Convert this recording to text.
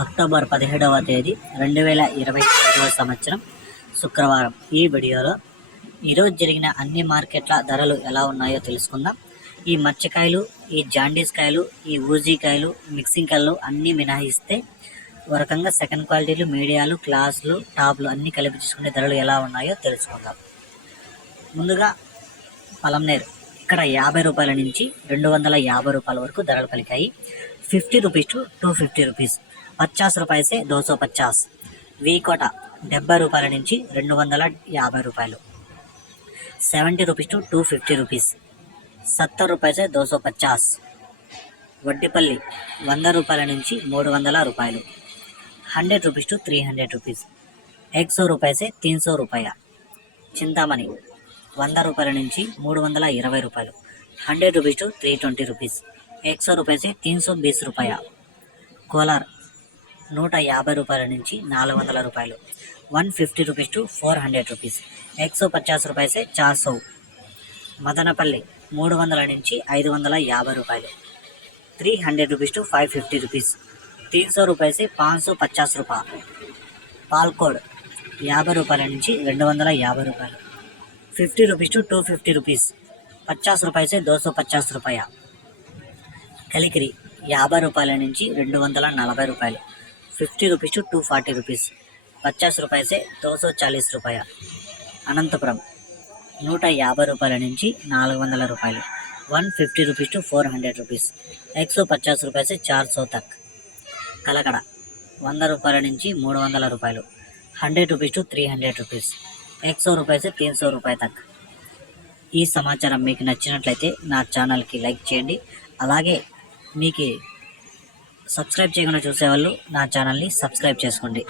October 17వ తేదీ 2021 సంవత్సరం శుక్రవారం. ఈ వీడియోలో ఈరోజు జరిగిన అన్ని మార్కెట్ల ధరలు ఎలా ఉన్నాయో తెలుసుకుందాం. ఈ మత్స్యకాయలు, ఈ జాండీస్ కాయలు, ఈ ఊజీ కాయలు, మిక్సింగ్ కాయలు అన్నీ మినహాయిస్తే ఒక రకంగా సెకండ్ క్వాలిటీలు, మీడియాలు, క్లాసులు, టాప్లు అన్నీ కలిపి తీసుకునే ధరలు ఎలా ఉన్నాయో తెలుసుకుందాం. ముందుగా పలంనేరు ఇక్కడ 50 రూపాయల నుంచి 250 రూపాయల వరకు ధరలు పలికాయి. 50 రూపీస్ టు 250 రూపీస్. 50 రూపాయలు సే 250. వీకోట 70 రూపాయల నుంచి 250 రూపాయలు. 70 రూపీస్ టు 250 రూపీస్. 70 రూపాయలు సే 250. వడ్డిపల్లి 100 రూపాయల నుంచి 300 రూపాయలు. 100 రూపీస్ టు 300 రూపీస్. 100 రూపాయలు సే 300 రూపాయ. చింతామణి 100 రూపాయల నుంచి 320 రూపాయలు. 100 రూపీస్ టు 320 రూపీస్. 100 రూపాయలు సే 320 రూపాయ. కోలార్ 150 రూపాయల నుంచి 400 రూపాయలు. 150 రూపీస్ టు 400 రూపీస్. 150 రూపాయలు సే 400. మదనపల్లి 300 నుంచి 550 రూపాయలు. 300 రూపీస్ టు 550 రూపీస్. 300 రూపాయలు సే 550 రూపాయ. పాల్కోడ్ 50 రూపాయల నుంచి 250 రూపాయలు. 50 రూపీస్ టు 250 రూపీస్. 50 రూపాయలు సే 250 రూపాయ. కలికిరి 50 రూపాయల నుంచి 240 రూపాయలు. 50 రూపీస్ టు 240 రూపీస్. 50 రూపాయలు సే 240 రూపాయ. అనంతపురం 150 రూపాయల నుంచి 400 రూపాయలు. 150 రూపీస్ టు 400 రూపీస్. 150 రూపాయలు సే 400 తక్. కలకడ 100 రూపాయల నుంచి 300 రూపాయలు. 100 రూపీస్ టు 300 రూపీస్. 100 రూపాయలు సే 300 రూపాయ తక్. ఈ సమాచారం మీకు నచ్చినట్లయితే నా ఛానల్కి లైక్ చేయండి. అలాగే మీకు సబ్స్క్రైబ్ చేయకుండా చూసేవాళ్ళు నా ఛానల్ని సబ్స్క్రైబ్ చేసుకోండి.